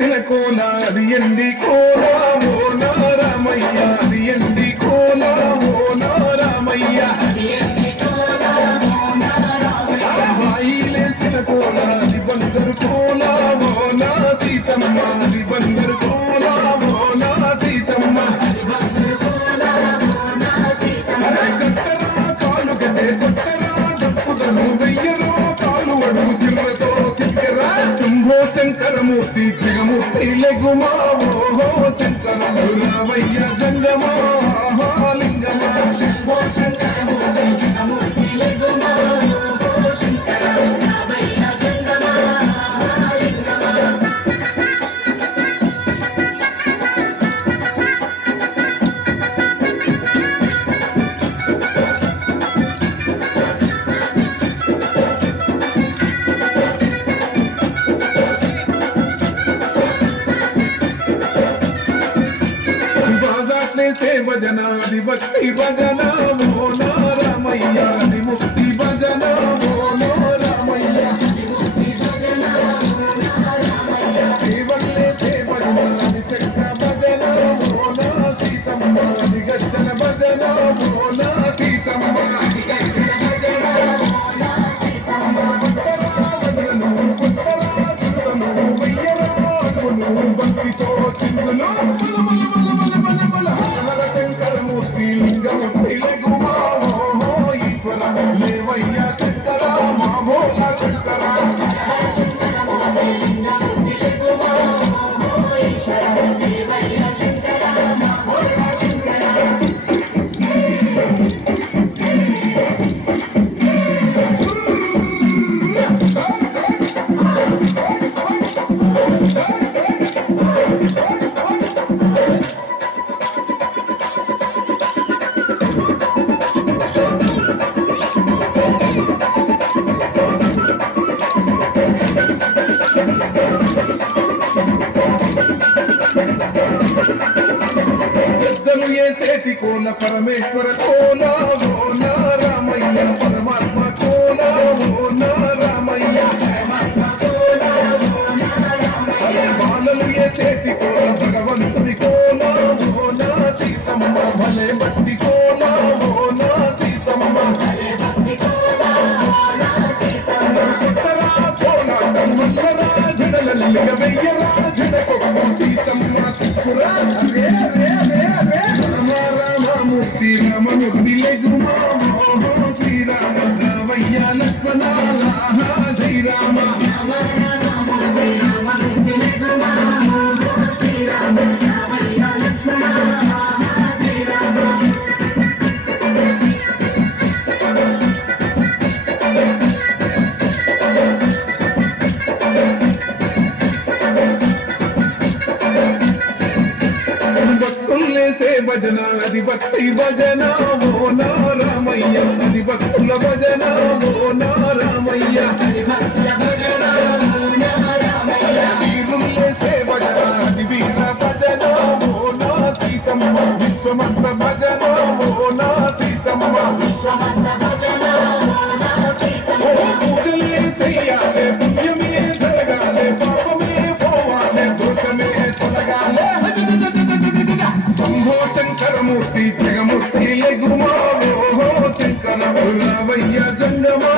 వేసిన కోల అది ఎండి కోల ఓ నారామయ్య అది ఎండి కోల ఓ నారామయ్య బాయిలేసిన కోల అది బంగారు కోల ఓ నా సీతమ్మ అది బంగారు కోల ఓ నా సీతమ్మ కట్టరా కాలు గదే కొట్టరా డప్పుదను వెయ్యరో కాలు అడుగు సిమ్మతో సిక్కరా శంభో శంకరమూర్తి జగమూర్తి లెగుమా ఓహో శంకర రామయ్య జంగమా లింగమా శంభో శంకరమూర్తి జగమూర్తి లెగుమా ఓహో శంకర రామయ్య జంగమా లింగమా భజన అది భక్తి భజన ఓ నారామయ్య అది ముక్తి భజన ఓ నారామయ్య దేవల్లే భజన అది చక్ర భజన ఓ నా సీతమ్మ అది గచ్చల భజన ఓ నా సీతమ్మ భక్తితో చిందులు శంకరమూర్తి లింగమూర్తి లెగుమా ఓహో ఈశ్వర లేవయ్య శంకర మా భోల శంకర లింగమూర్తి లెగుమా ఓహో ఈశ్వర లేవయ్య శంకర మా భోల శంకర ఏసేటి కోల పరమేశ్వర కోల ఓ నారామయ్య పరమాత్మ కోల ఓ నారామయ్య బాలలు ఏసేటి కోల భగవంతుని కోల ఓ నా సీతమ్మ భలే భక్తి కోల ఓ నా సీతమ్మ కోలాటం మల్లరా జడలల్లిగ వెయ్యరా జడకొక్కు సీతమ్మ సిక్కురా రామమూర్తి రమణుడి లెగుమా ఓహో శ్రీరామ రామయ్య లక్ష్మణ జై రామ రామమూర్తి లెగుమా ఓహో శ్రీరామ రామయ్య లక్ష్మణ జై రామ భజన అది భక్తి భజన ఓ నారామయ్య అది భక్తుల భజన ఓ నారామయ్య వీరుల్లేసే భజన అది వీర భజన ఓ నా సీతమ్మ విశ్వమంత భజన ఓ నా సీతమ్మ విశ్వమంత భజన పూజలే చెయ్యాలే పుణ్యమే జరగాలే పాపమే పోవాలే దోషమే తొలగాలే శంభో శంకరమూర్తి జగమూర్తి లెగుమా ఓహో శంకర రామయ్య జంగమా